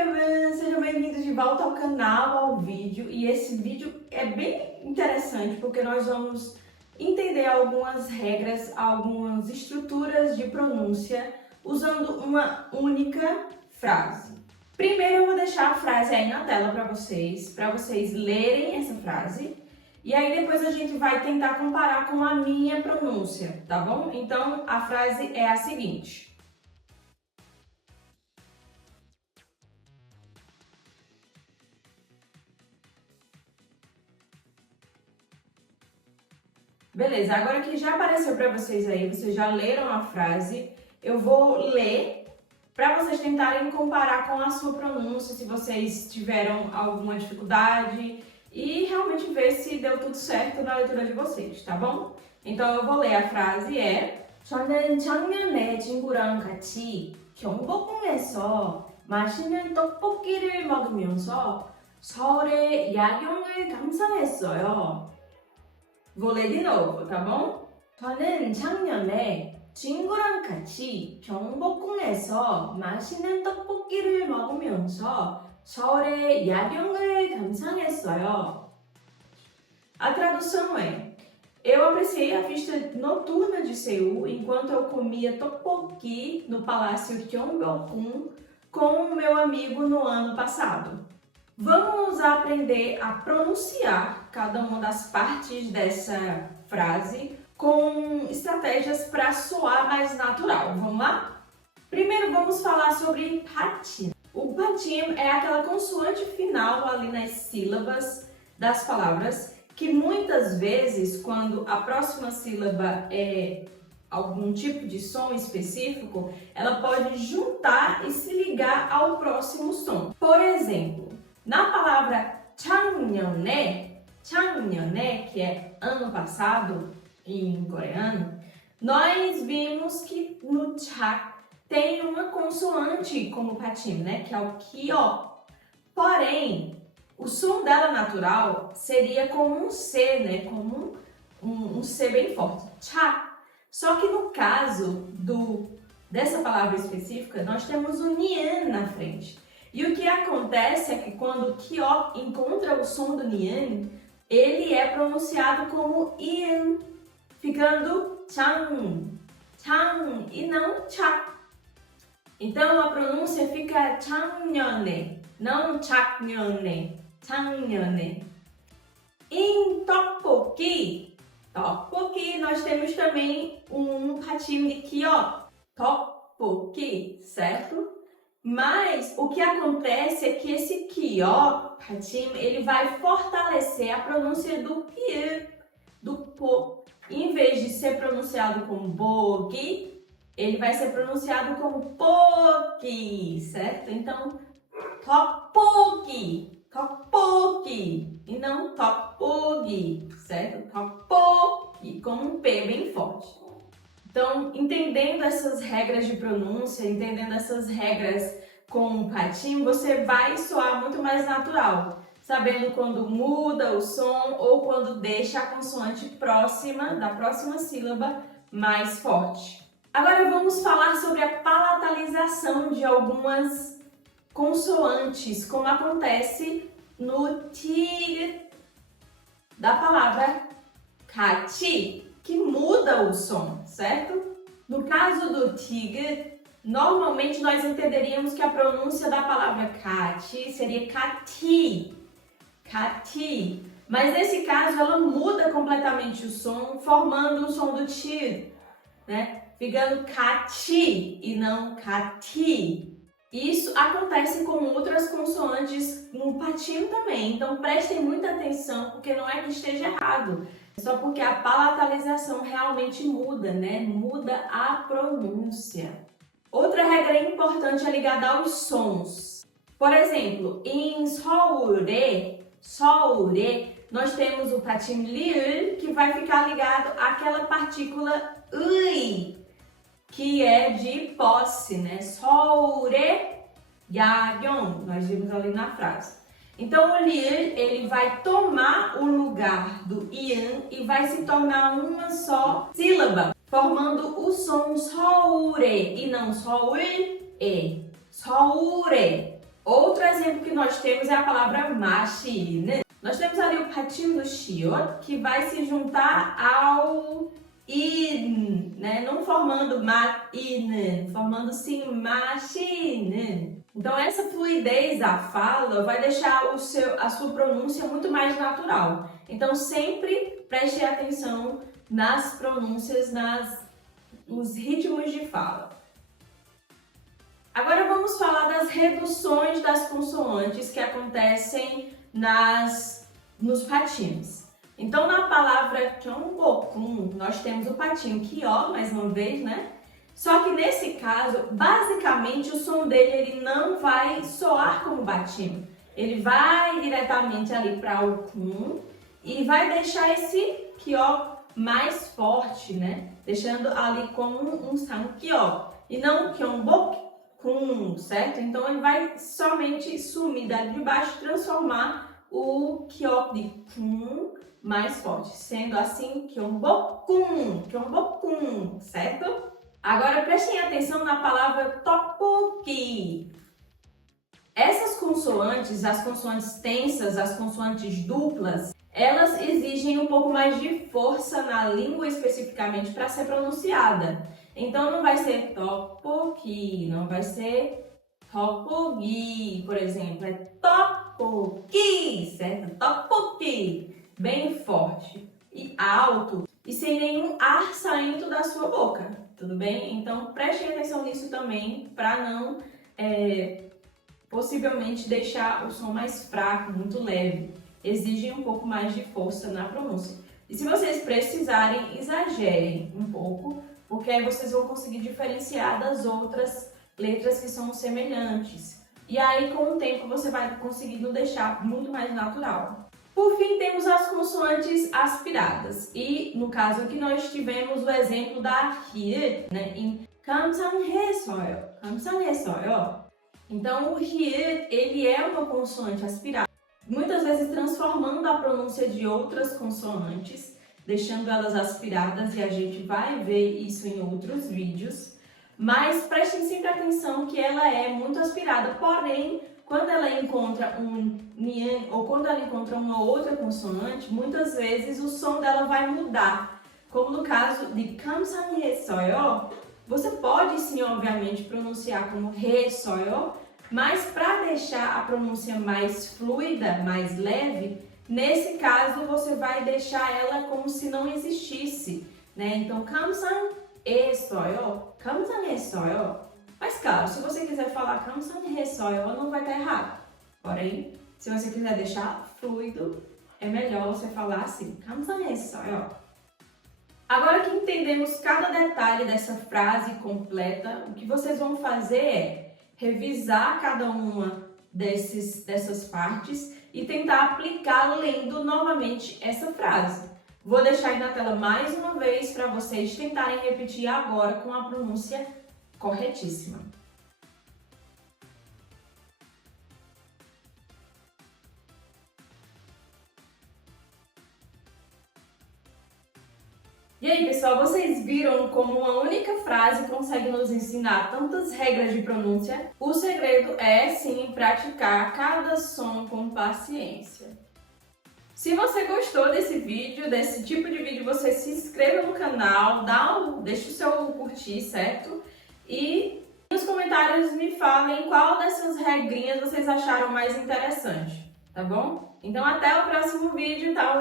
여러분! Sejam bem-vindos de volta ao canal, ao vídeo. E esse vídeo é bem interessante porque nós vamos entender algumas regras, algumas estruturas de pronúncia usando uma única frase. Primeiro eu vou deixar a frase aí na tela para vocês lerem essa frase. E aí depois a gente vai tentar comparar com a minha pronúncia, tá bom? Então a frase é a seguinte. Beleza, agora que já apareceu para vocês aí, vocês já leram a frase, eu vou ler para vocês tentarem comparar com a sua pronúncia, se vocês tiveram alguma dificuldade e realmente ver se deu tudo certo na leitura de vocês, tá bom? Então eu vou ler a frase, 저는 작년에 친구랑 같이 경복궁에서 맛있는 떡볶이를 먹으면서 서울의 야경을 감상했어요. Vou ler de novo, tá bom? 저는 작년에 친구랑 같이 경복궁에서 맛있는 떡볶이를 먹으면서 서울의 야경을 감상했어요. A tradução é: eu apreciei a vista noturna de Seul enquanto eu comia tteokbokki no Palácio Gyeongbokgung com o meu amigo no ano passado. Vamos aprender a pronunciar cada uma das partes dessa frase com estratégias para soar mais natural. Vamos lá? Primeiro vamos falar sobre patim. O patim é aquela consoante final ali nas sílabas das palavras que muitas vezes, quando a próxima sílaba é algum tipo de som específico, ela pode juntar e se ligar ao próximo som. Por exemplo, na palavra 작년에, que é ano passado em coreano, nós vimos que no chak tem uma consoante como patim, né, que é o kyo. Porém, o som dela natural seria como um C, né, como um C bem forte, chak. Só que no caso dessa palavra específica, nós temos o nian na frente. E o que acontece é que quando o kyo encontra o som do nian, ele é pronunciado como ian, ficando chang, chang e não chak. Então a pronúncia fica 작년에, não 작년에, 작년에. Em tteokbokki, nós temos também um patim de kyo, tteokbokki, certo? Mas o que acontece é que esse kyo, patim, ele vai fortalecer a pronúncia do pi, do po. Em vez de ser pronunciado como bogi, ele vai ser pronunciado como poki, certo? Então, tteokbokki, tteokbokki, e não tteokbokki, certo? Tteokbokki, com um P bem forte. Então, entendendo essas regras de pronúncia, entendendo essas regras com o patim, você vai soar muito mais natural, sabendo quando muda o som ou quando deixa a consoante próxima da próxima sílaba mais forte. Agora vamos falar sobre a palatalização de algumas consoantes, como acontece no tig da palavra 같이, que muda o som, certo? No caso do tig, normalmente nós entenderíamos que a pronúncia da palavra 같이 seria 같이, 같이. Mas nesse caso ela muda completamente o som, formando o som do tig, né? Ficando 같이 e não 같이. Isso acontece com outras consoantes no patim também, então prestem muita atenção porque não é que esteja errado, é só porque a palatalização realmente muda, né? Muda a pronúncia. Outra regra importante é ligada aos sons. Por exemplo, em 서울에, nós temos o patim li을, que vai ficar ligado àquela partícula 의, que é de posse, né? 서울의 야경, nós vimos ali na frase. Então o li을, ele vai tomar o lugar do ian e vai se tornar uma só sílaba, formando o som 서울에 e não 서울에, 서울에. Outro exemplo que nós temos é a palavra machine. Nós temos ali o patinho do shiot, que vai se juntar ao in, né? Não formando ma-in, formando sim machine. Então essa fluidez da fala vai deixar a sua pronúncia muito mais natural. Então sempre preste atenção nas pronúncias, nos ritmos de fala. Agora vamos falar das reduções das consoantes que acontecem nos patins. Então, na palavra Chongbokun, nós temos o patinho Kyo, mais uma vez, né? Só que nesse caso, basicamente, o som dele ele não vai soar como batinho. Ele vai diretamente ali para o Kun e vai deixar esse Kyo mais forte, né? Deixando ali como um Sankyo e não Kyongbokun, certo? Então, ele vai somente sumir dali de baixo e transformar o Kyo de Kun mais forte, sendo assim Kyongbokun, Kyongbokun, certo? Agora prestem atenção na palavra tteokbokki. Essas consoantes, as consoantes tensas, as consoantes duplas, elas exigem um pouco mais de força na língua especificamente para ser pronunciada. Então não vai ser tteokbokki, não vai ser tteokbokki, por exemplo, é tteokbokki, certo? Tteokbokki. Bem forte e alto e sem nenhum ar saindo da sua boca, tudo bem? Então prestem atenção nisso também para não possivelmente deixar o som mais fraco, muito leve. Exigem um pouco mais de força na pronúncia. E se vocês precisarem, exagerem um pouco, porque aí vocês vão conseguir diferenciar das outras letras que são semelhantes. E aí com o tempo você vai conseguindo deixar muito mais natural. Por fim, temos as consoantes aspiradas. E, no caso aqui, nós tivemos o exemplo da Hyut, né? Em 감상해서요. 감상해서요. Então, o Hyut, ele é uma consoante aspirada, muitas vezes transformando a pronúncia de outras consoantes, deixando elas aspiradas, e a gente vai ver isso em outros vídeos. Mas prestem sempre atenção que ela é muito aspirada, porém, quando ela encontra um nian ou quando ela encontra uma outra consoante, muitas vezes o som dela vai mudar. Como no caso de 감상해서요, você pode sim, obviamente, pronunciar como 해서요, mas para deixar a pronúncia mais fluida, mais leve, nesse caso você vai deixar ela como se não existisse, né? Então, 감상해서요, 감상해서요. Mas claro, se você quiser falar 감상해서요, não vai estar errado. Porém, se você quiser deixar fluido, é melhor você falar assim, 감상해서요. Agora que entendemos cada detalhe dessa frase completa, o que vocês vão fazer é revisar cada uma dessas partes e tentar aplicar lendo novamente essa frase. Vou deixar aí na tela mais uma vez para vocês tentarem repetir agora com a pronúncia corretíssima. E aí, pessoal, vocês viram como uma única frase consegue nos ensinar tantas regras de pronúncia? O segredo é, sim, praticar cada som com paciência. Se você gostou desse vídeo, desse tipo de vídeo, você se inscreva no canal, deixa o seu curtir, certo? E nos comentários me falem qual dessas regrinhas vocês acharam mais interessante, tá bom? Então até o próximo vídeo, tá?